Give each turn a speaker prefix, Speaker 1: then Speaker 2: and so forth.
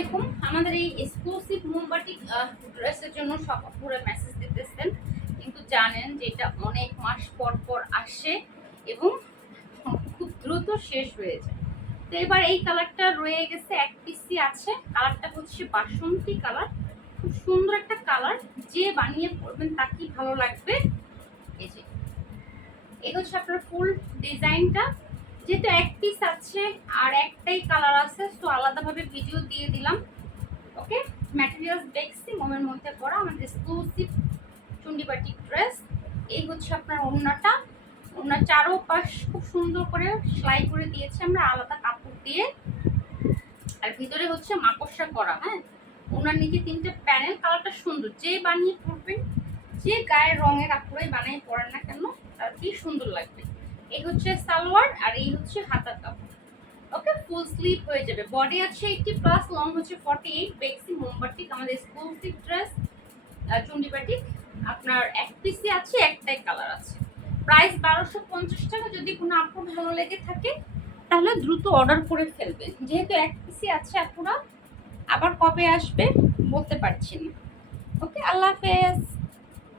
Speaker 1: আলাইকুম। আমাদের এই এক্সক্লুসিভ মোমবাটি ড্রেসের জন্য সব আপুরা মেসেজ দিতেছেন। কিন্তু জানেন যে এটা অনেক মাস পর পর আসে এবং খুব দ্রুত শেষ হয়ে যায়। তো এবার এই কালারটা রয়ে গেছে, এক পিসি আছে। কালারটা হচ্ছে বাসন্তী কালার খুব সুন্দর একটা কালার যে বানিয়ে পরবেন তাকেই ভালো লাগবে। এই যে। এই হচ্ছে আপনার ফুল ডিজাইনটা যেহেতু এক পিস আছে আর একটাই কালার আছে তো আলাদাভাবে ভিডিও দিয়ে দিলাম। ওকে ম্যাটেরিয়ালস দেখছি, মোমের মধ্যে করা আমাদের এক্সক্লুসিভ চুন্ডিবাটি ড্রেস এই হচ্ছে আপনার ওড়নাটা। ওড়নার চারো পাশ খুব সুন্দর করে সেলাই করে দিয়েছে আমরা, আলাদা কাপড় দিয়ে। আর ভিতরে হচ্ছে মাকড়সা করা হ্যাঁ? ওনার নিচে তিনটে প্যানেল কালারটা সুন্দর। যে বানিয়ে পরবেন, যে গায়ের রঙের আপুরাই বানিয়ে পরেন না কেন, তার কি সুন্দর লাগবে। এই হচ্ছে সালোয়ার আর এই হচ্ছে হাতার কাপড়। ওকে ফুল স্লিভ হয়ে যাবে। বডি আছে এইটটি প্লাস লং হচ্ছে ফর্টি এইট বেক্সি মোমবাটিক আমাদের এক্সক্লুসিভ ড্রেস চুন্ডিবাটিক আপনার এক পিসি আছে, একটাই কালার আছে। প্রাইস বারোশো পঞ্চাশ টাকা, যদি কোনো আপুর ভালো লেগে থাকে, তাহলে দ্রুত অর্ডার করে ফেলবেন। যেহেতু এক পিসি আছে আপুরা, আবার কবে আসবে, বলতে পারছি না। ওকে আল্লাহ হাফেজ।